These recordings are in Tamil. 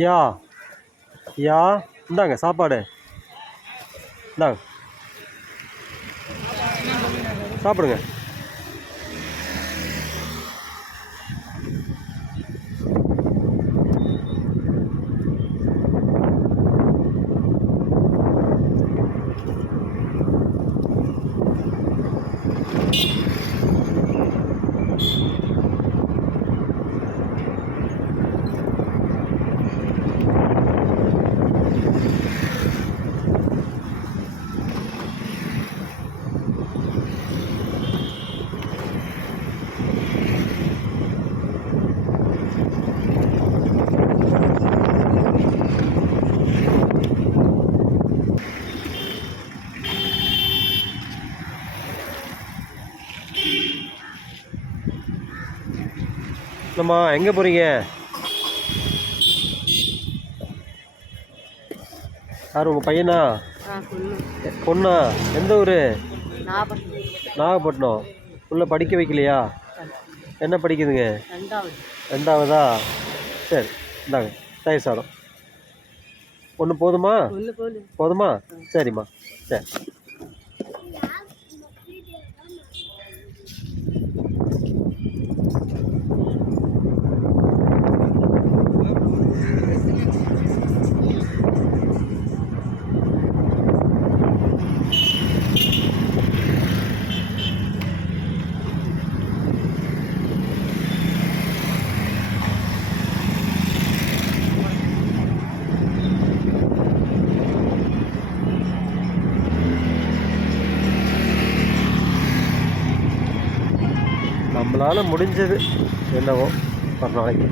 யா யா இந்தாங்க சாப்பாடு. இந்தாங்க சாப்பிடுங்க. நம்ம எங்கே போகிறீங்க? யார் உங்கள் பையனா? பொண்ணா? எந்த ஊர்? நாகப்பட்டினம். உள்ள படிக்க வைக்கலையா? என்ன படிக்குதுங்க? ரெண்டாவதா? சரி இந்தாங்க தயிர் சாதம். ஒன்று போதுமா? போதுமா? சரிம்மா. சரி நம்மளால் முடிஞ்சது என்னவோ ஒரு நாளைக்கு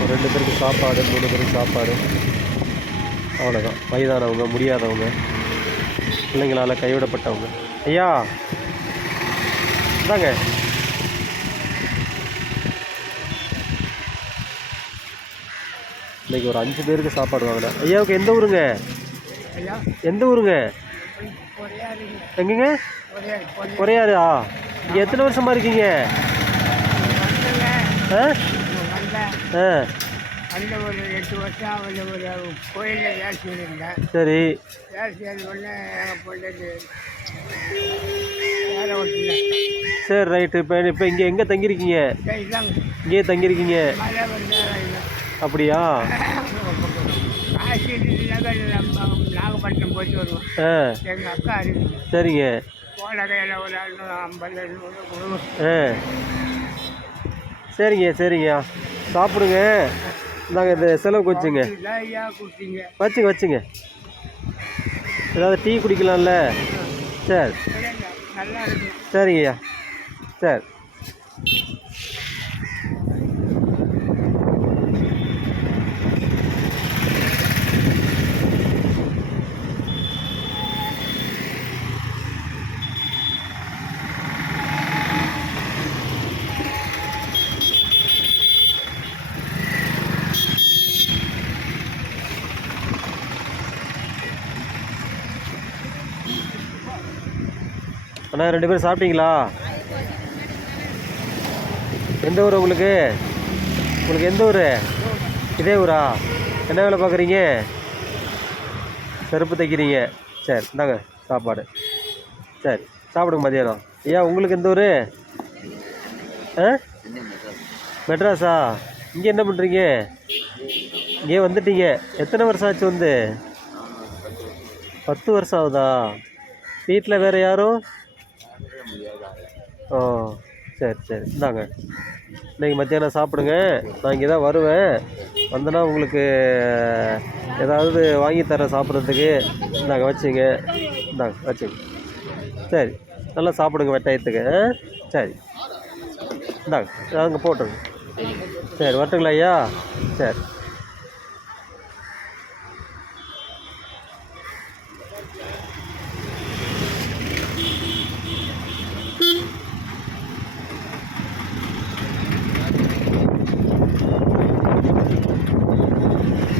ஒரு 2 பேருக்கு சாப்பாடு, 3 பேருக்கு சாப்பாடு, அவ்வளோதான். வயதானவங்க, முடியாதவங்க, பிள்ளைங்களால் கைவிடப்பட்டவங்க. ஐயா இந்தாங்க. இன்றைக்கி ஒரு 5 பேருக்கு சாப்பாடு வாங்கினேன். ஐயாவுக்கு எந்த ஊருங்க? எந்த ஊருங்க? எங்கேங்க? குறையாரா? இங்கே எத்தனை வருஷமாக இருக்கீங்க? ஆ ஆ ஒரு 8 வருஷம் ஒரு கோயிலில் வேலை செய்திருந்தேன். சரி. வேலை செய்யறது ஒன்று எங்கள் பொண்ணுக்கு வேலை ஒன்று. சரி ரைட்டு. இப்போ இங்கே எங்கே தங்கியிருக்கீங்க? இங்கேயே தங்கியிருக்கீங்க? அப்படியா? நாகப்பட்டினம் போயிட்டு வருவோம். எங்கள் அக்கா இருக்கு. சரிங்க. போன கையில் ஒரு 50 சரிங்க சரிங்க. சாப்பிடுங்க. நாங்கள் இந்த செலவுக்கு வச்சுங்க. வச்சுங்க. ஏதாவது டீ குடிக்கலாம்ல? சரி சரிங்கய்யா. சரி அண்ணா 2 பேரும் சாப்பிட்டீங்களா? எந்த ஊர் உங்களுக்கு? எந்த ஊர்? இதே ஊரா? என்ன வேலை பார்க்குறீங்க? செருப்பு தைக்கிறீங்க. சரி இந்தாங்க சாப்பாடு. சரி சாப்பிடுங்க மதியானம். ஐயா உங்களுக்கு எந்த ஊர்? மெட்ராஸா? இங்கே என்ன பண்ணுறீங்க? இங்கே வந்துட்டீங்க. எத்தனை வருஷம் ஆச்சு வந்து? 10 வருஷம் ஆகுதா? வீட்டில் வேறு யாரும்? ஓ சரி இந்தாங்க. இன்றைக்கி மத்தியானம் சாப்பிடுங்க. நான் இங்கே தான் வருவேன். வந்தேன்னா உங்களுக்கு ஏதாவது வாங்கி தரேன் சாப்பிட்றதுக்கு. இந்தாங்க வச்சுங்க. இந்தாங்க வச்சுங்க. சரி நல்லா சாப்பிடுங்க வெட்டாயத்துக்கு. சரி இந்தாங்க அங்கே போட்டுருங்க. சரி வரட்டுங்களா ஐயா? சரி.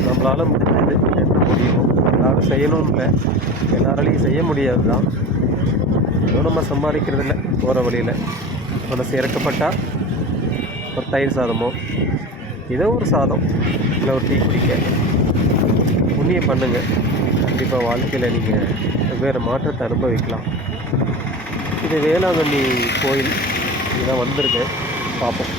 நம்மளால் முடிஞ்சது என்ன முடியுமோ எல்லாரும் செய்யணும்னு இல்லை, எல்லாராலையும் செய்ய முடியாது தான். எதுவும் நம்ம சம்பாதிக்கிறது இல்லை. போகிற வழியில் மனசு இறக்கப்பட்டால் ஒரு தயிர் சாதமோ ஏதோ ஒரு சாதம் இல்லை ஒரு டீ குடிக்க புண்ணியம் பண்ணுங்கள். கண்டிப்பாக வாழ்க்கையில் நீங்கள் வெவ்வேறு மாற்றத்தை அனுபவிக்கலாம். இது வேளாங்கண்ணி கோயில். இதான் வந்திருக்கேன், பார்ப்போம்.